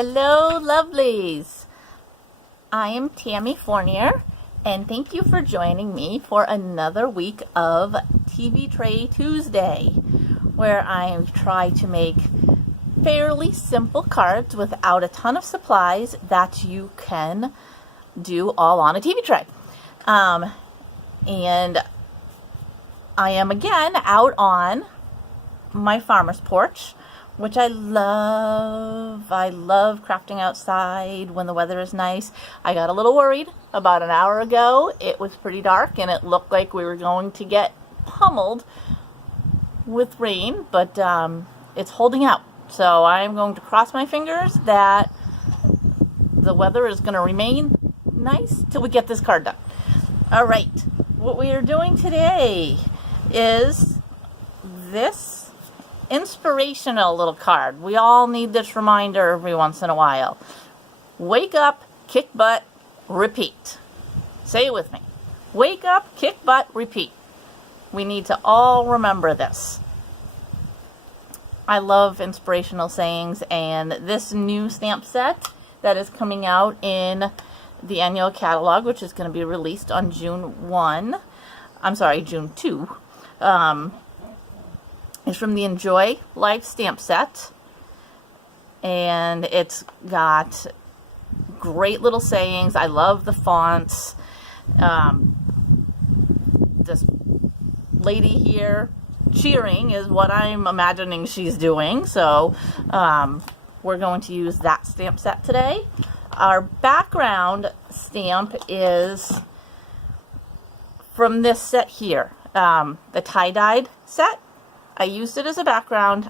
Hello, lovelies. I am Tammy Fournier, and thank you for joining me for another week of TV Tray Tuesday, where I try to make fairly simple cards without a ton of supplies that you can do all on a TV tray. And I am again out on my farmer's porch, which I love. I love crafting outside when the weather is nice. I got a little worried about an hour ago. It was pretty dark and it looked like we were going to get pummeled with rain, but it's holding out. So I'm going to cross my fingers that the weather is going to remain nice till we get this card done. All right, what we are doing today is this inspirational little card. We all need this reminder every once in a while. Wake up, kick butt, repeat. Say it with me. Wake up, kick butt, repeat. We need to all remember this. I love inspirational sayings, and this new stamp set that is coming out in the annual catalog, which is going to be released on June 2, is from the Enjoy Life stamp set, and it's got great little sayings. I love the fonts. This lady here cheering is what I'm imagining she's doing, so we're going to use that stamp set today. Our background stamp is from this set here, the tie-dyed set. I used it as a background.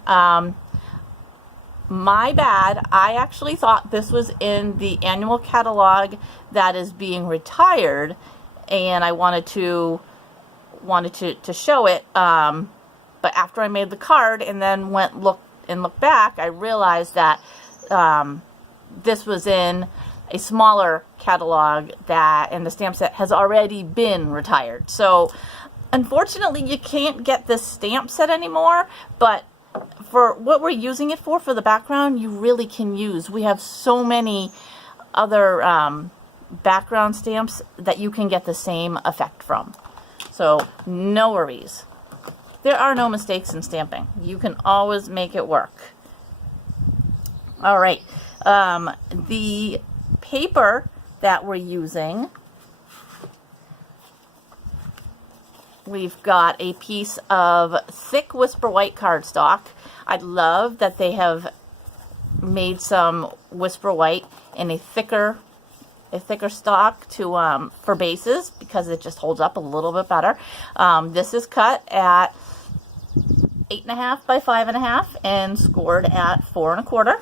My bad. I actually thought this was in the annual catalog that is being retired, and I wanted to show it. But after I made the card and then looked back, I realized that this was in a smaller catalog and the stamp set has already been retired. So unfortunately, you can't get this stamp set anymore, but for what we're using it for the background, you really can use. We have so many other background stamps that you can get the same effect from. So no worries. There are no mistakes in stamping. You can always make it work. All right. The paper that we're using, we've got a piece of thick Whisper White cardstock. I love that they have made some Whisper White in a thicker stock for bases because it just holds up a little bit better. This is cut at 8.5 by 5.5 and scored at 4 1/4.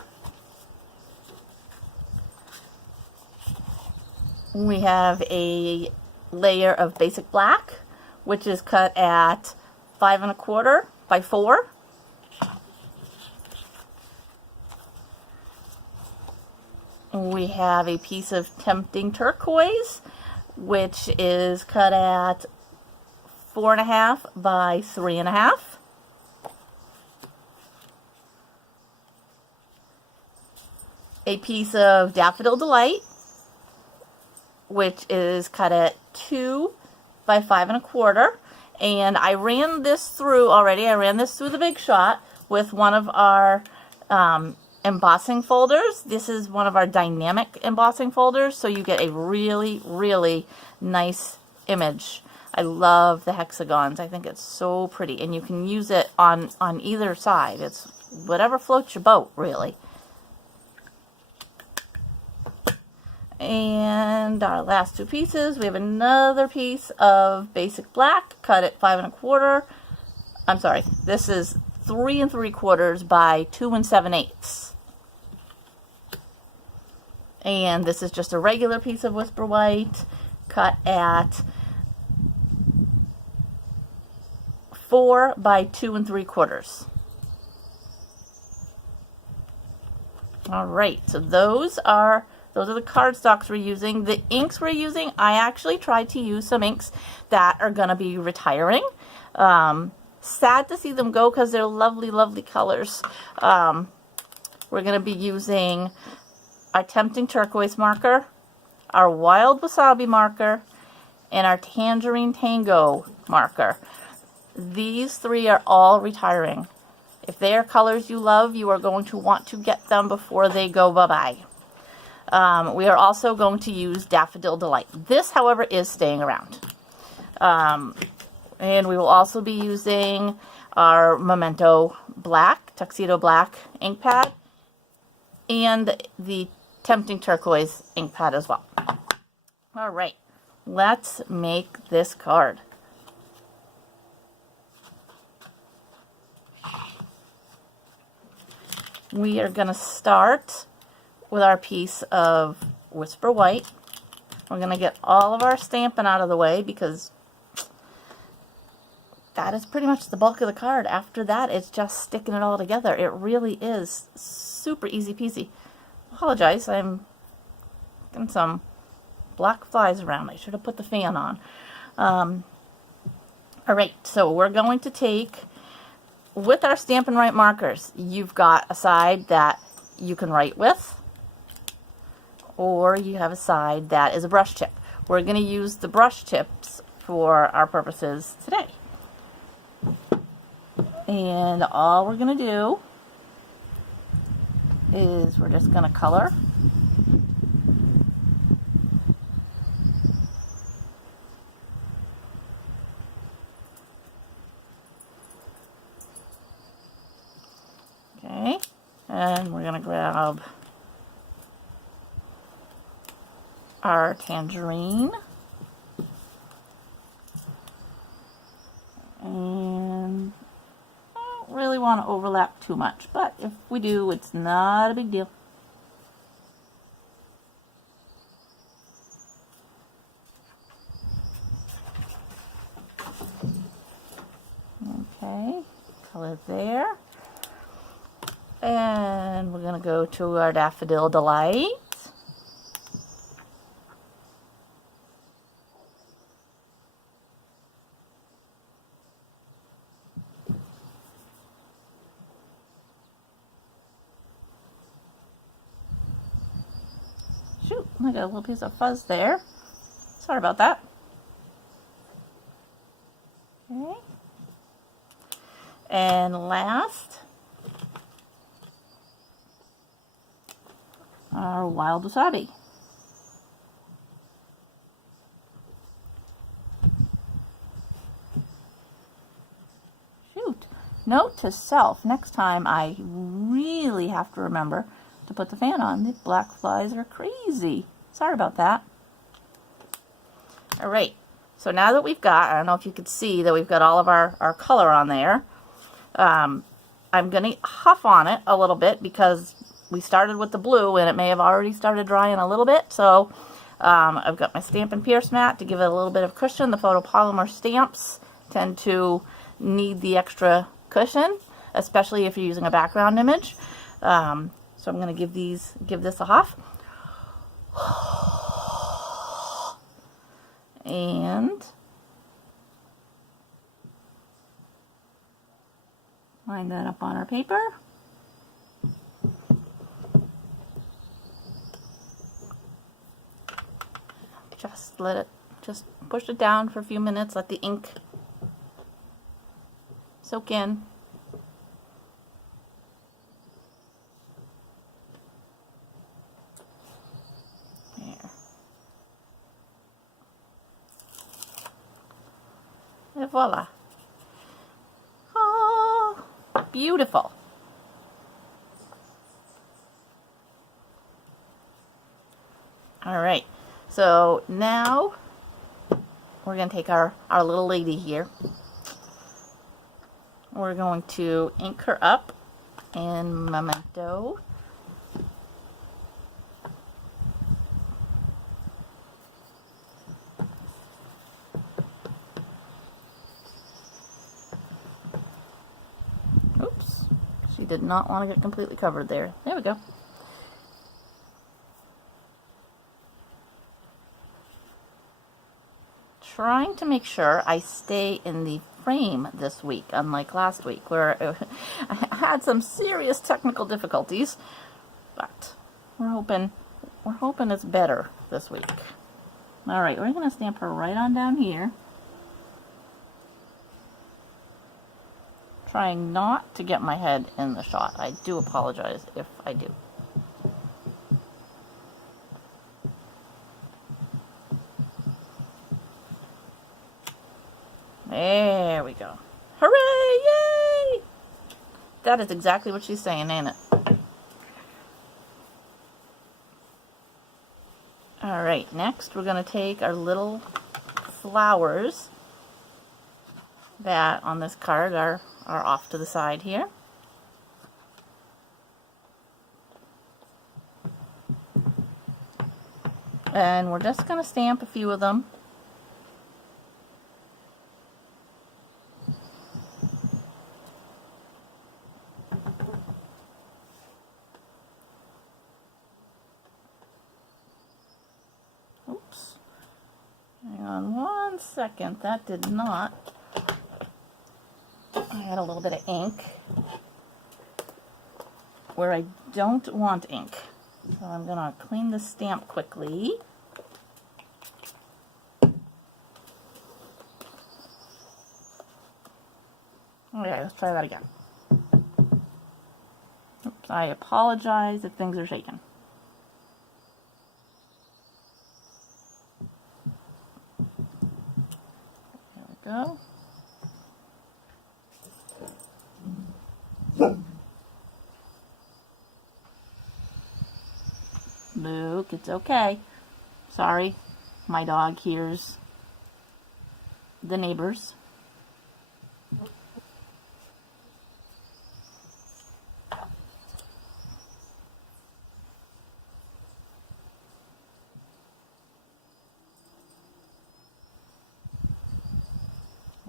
We have a layer of basic black, which is cut at 5 1/4 by 4. We have a piece of Tempting Turquoise, which is cut at 4.5 by 3.5. A piece of Daffodil Delight, which is cut at 2 by 5 1/4, and I ran this through already. I ran this through the Big Shot with one of our embossing folders. This is one of our dynamic embossing folders, so you get a really, really nice image. I love the hexagons. I think it's so pretty, and you can use it on either side. It's whatever floats your boat, really. And our last two pieces, we have another piece of basic black cut at 5 1/4. I'm sorry, this is 3 3/4 by 2 7/8. And this is just a regular piece of Whisper White cut at 4 by 2 3/4. All right, so those are the cardstocks we're using. The inks we're using, I actually tried to use some inks that are going to be retiring. Sad to see them go because they're lovely, lovely colors. We're going to be using our Tempting Turquoise marker, our Wild Wasabi marker, and our Tangerine Tango marker. These three are all retiring. If they are colors you love, you are going to want to get them before they go bye-bye. We are also going to use Daffodil Delight. This, however, is staying around. And we will also be using our Memento Black, Tuxedo Black ink pad, and the Tempting Turquoise ink pad as well. All right, let's make this card. We are going to start with our piece of Whisper White. We're going to get all of our stamping out of the way because that is pretty much the bulk of the card. After that, it's just sticking it all together. It really is super easy peasy. Apologize, I'm getting some black flies around. I should have put the fan on. Alright, so we're going to take, with our Stampin' Write markers, you've got a side that you can write with, or you have a side that is a brush tip. We're going to use the brush tips for our purposes today. And all we're going to do is we're just going to color. Okay, and we're going to grab our tangerine. And I don't really want to overlap too much, but if we do, it's not a big deal. Okay, color there. And we're going to go to our Daffodil Delight. Shoot, I got a little piece of fuzz there. Sorry about that. Okay. And last, our Wild Wasabi. Shoot. Note to self, next time I really have to remember to put the fan on. The black flies are crazy. Sorry about that. Alright, so now that we've got, I don't know if you could see that we've got all of our color on there. I'm going to huff on it a little bit because we started with the blue and it may have already started drying a little bit. So I've got my Stampin' Pierce mat to give it a little bit of cushion. The photopolymer stamps tend to need the extra cushion, especially if you're using a background image. So I'm going to give this a huff. And line that up on our paper. Just push it down for a few minutes, let the ink soak in. There. And voila. Oh, beautiful. All right. So now we're going to take our little lady here. We're going to ink her up in Memento. Oops, she did not want to get completely covered there. There we go. Trying to make sure I stay in the frame this week, unlike last week where I had some serious technical difficulties, but we're hoping we're hoping it's better this week. All right, we're going to stamp her right on down here. Trying not to get my head in the shot. I do apologize if I do. There we go. Hooray! Yay! That is exactly what she's saying, ain't it? Alright, next we're going to take our little flowers that on this card are off to the side here. And we're just going to stamp a few of them. Oops. Hang on one second. That did not. I had a little bit of ink where I don't want ink. So I'm going to clean the stamp quickly. Okay, let's try that again. Oops, I apologize if things are shaking. There we go. Luke, it's okay. Sorry, my dog hears the neighbors.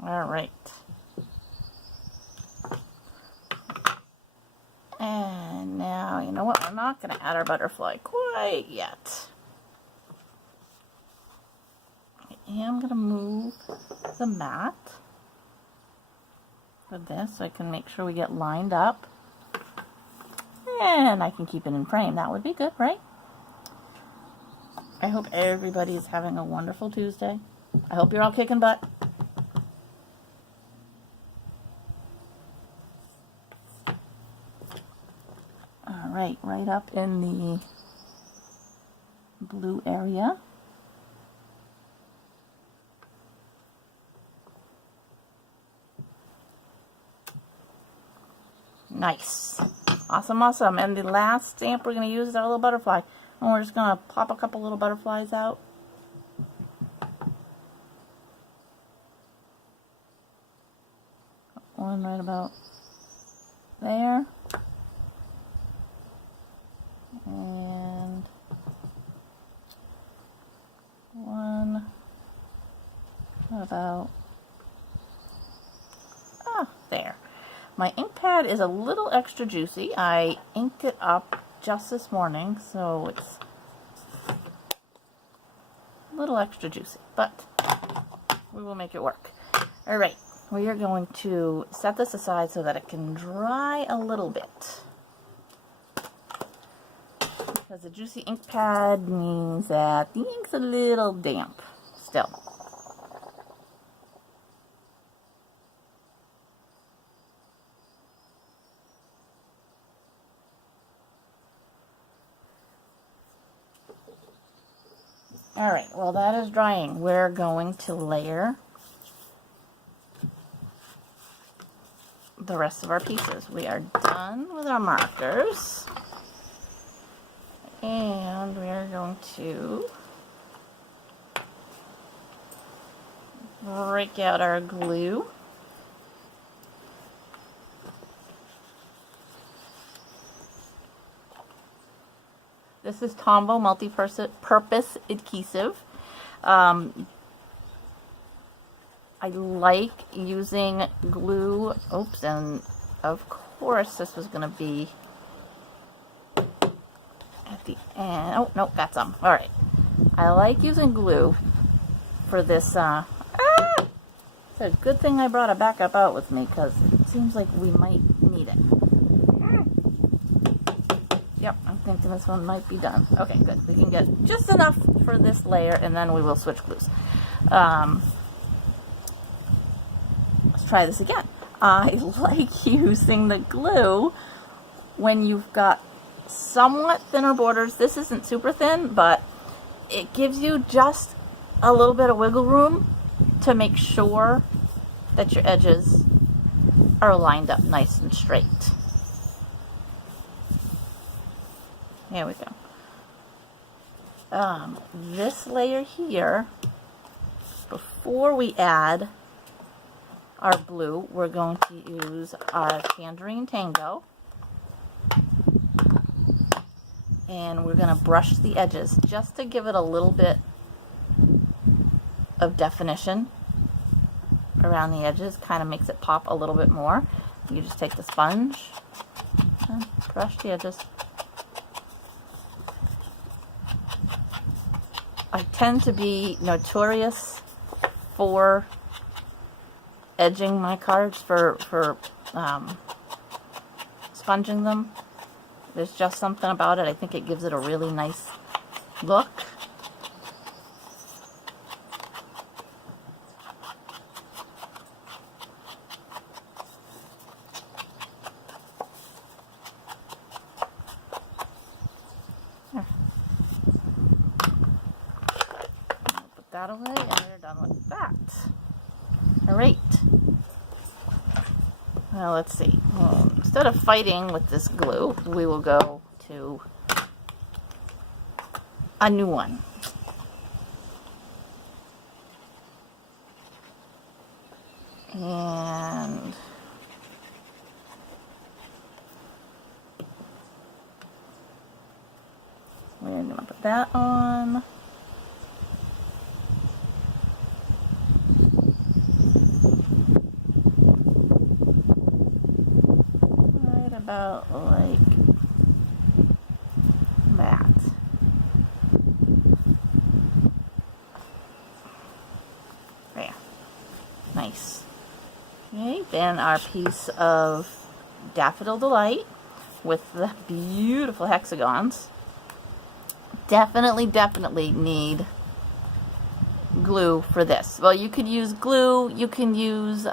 All right. And now, you know what? We're not going to add our butterfly quite yet. I am going to move the mat for this so I can make sure we get lined up. And I can keep it in frame. That would be good, right? I hope everybody is having a wonderful Tuesday. I hope you're all kicking butt. Right up in the blue area. Nice. Awesome, awesome. And the last stamp we're going to use is our little butterfly. And we're just going to pop a couple little butterflies out. One right about there. And one about there. My ink pad is a little extra juicy. I inked it up just this morning, so it's a little extra juicy, but we will make it work. All right, we are going to set this aside so that it can dry a little bit. Because the juicy ink pad means that the ink's a little damp still. Alright, well that is drying. We're going to layer the rest of our pieces. We are done with our markers. And we are going to break out our glue. This is Tombow multi-purpose adhesive. I like using glue. Oops, and of course this was going to be at the end. Oh, no, got some. All right. I like using glue for this. It's a good thing I brought a backup out with me because it seems like we might need it. Yep, I'm thinking this one might be done. Okay, good. We can get just enough for this layer, and then we will switch glues. Let's try this again. I like using the glue when you've got somewhat thinner borders. This isn't super thin, but it gives you just a little bit of wiggle room to make sure that your edges are lined up nice and straight. There we go. This layer here, before we add our blue, we're going to use our Tangerine Tango. And we're going to brush the edges just to give it a little bit of definition around the edges. Kind of makes it pop a little bit more. You just take the sponge and brush the edges. I tend to be notorious for edging my cards, for sponging them. There's just something about it. I think it gives it a really nice look. There. Put that away, and we're done with that. All right. Now let's see. Instead of fighting with this glue, we will go to a new one. And we're going to put that on. About like that. There. Nice. Okay, then our piece of Daffodil Delight with the beautiful hexagons. Definitely need glue for this. Well, you could use glue, you can use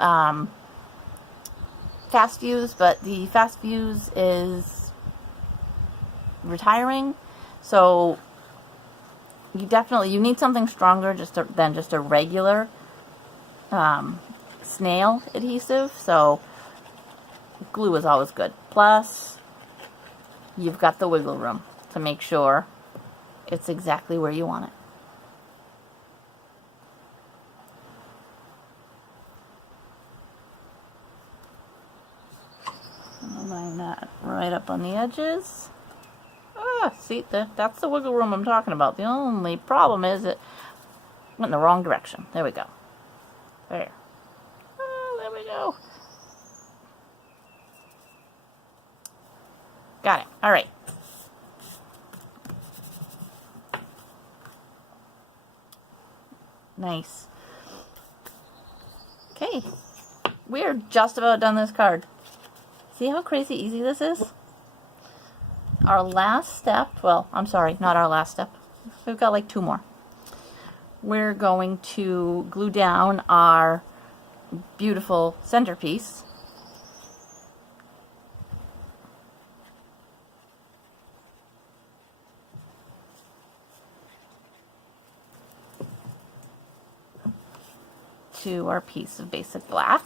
Fast Fuse, but the Fast Fuse is retiring, so you need something stronger than just a regular snail adhesive. So glue is always good. Plus, you've got the wiggle room to make sure it's exactly where you want it. Line that right up on the edges. See, that's the wiggle room I'm talking about. The only problem is it went in the wrong direction. There we go. There. Oh, there we go. Got it. All right. Nice. Okay. We're just about done this card. See how crazy easy this is? Our last step, well, I'm sorry, not our last step. We've got like 2 more. We're going to glue down our beautiful centerpiece. To our piece of basic black.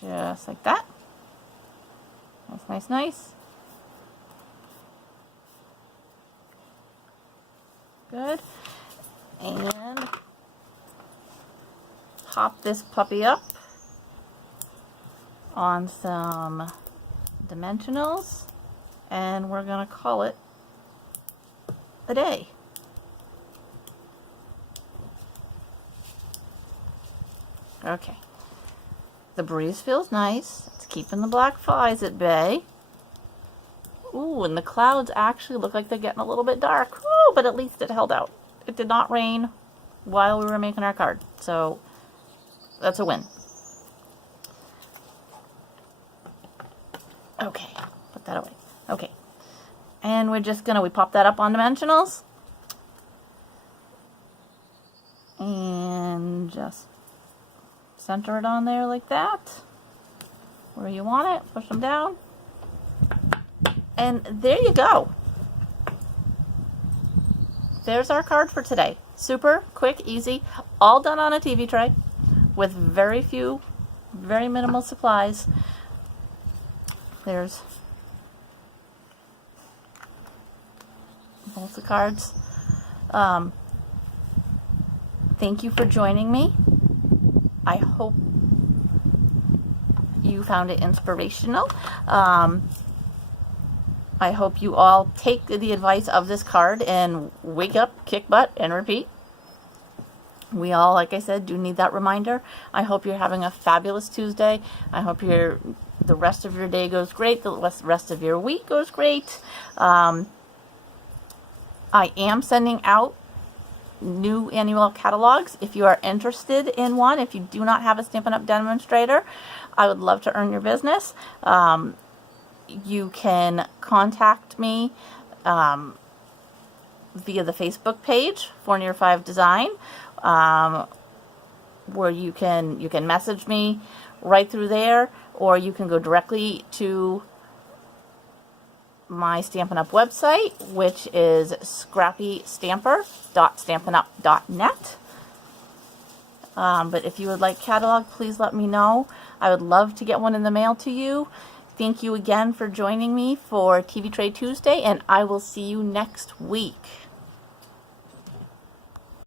Just like that. Nice. Good. And pop this puppy up on some dimensionals, and we're going to call it a day. Okay. The breeze feels nice. It's keeping the black flies at bay. Ooh, and the clouds actually look like they're getting a little bit dark. Ooh, but at least it held out. It did not rain. while we were making our card. So that's a win. Okay, put that away. Okay, and we're just gonna, we pop that up on dimensionals and just center it on there like that, where you want it. Push them down, and there you go. There's our card for today. Super quick, easy, all done on a TV tray with very minimal supplies. There's both the cards. Thank you for joining me. I hope you found it inspirational. I hope you all take the advice of this card and wake up, kick butt, and repeat. We all, like I said, do need that reminder. I hope you're having a fabulous Tuesday. I hope the rest of your day goes great. The rest of your week goes great. I am sending out new annual catalogs. If you are interested in one, if you do not have a Stampin' Up! Demonstrator, I would love to earn your business. You can contact me via the Facebook page, 4 Near 5 Design, where you can message me right through there, or you can go directly to my Stampin' Up! Website, which is scrappystamper.stampinup.net. But if you would like catalog, please let me know. I would love to get one in the mail to you. Thank you again for joining me for TV Tray Tuesday, and I will see you next week.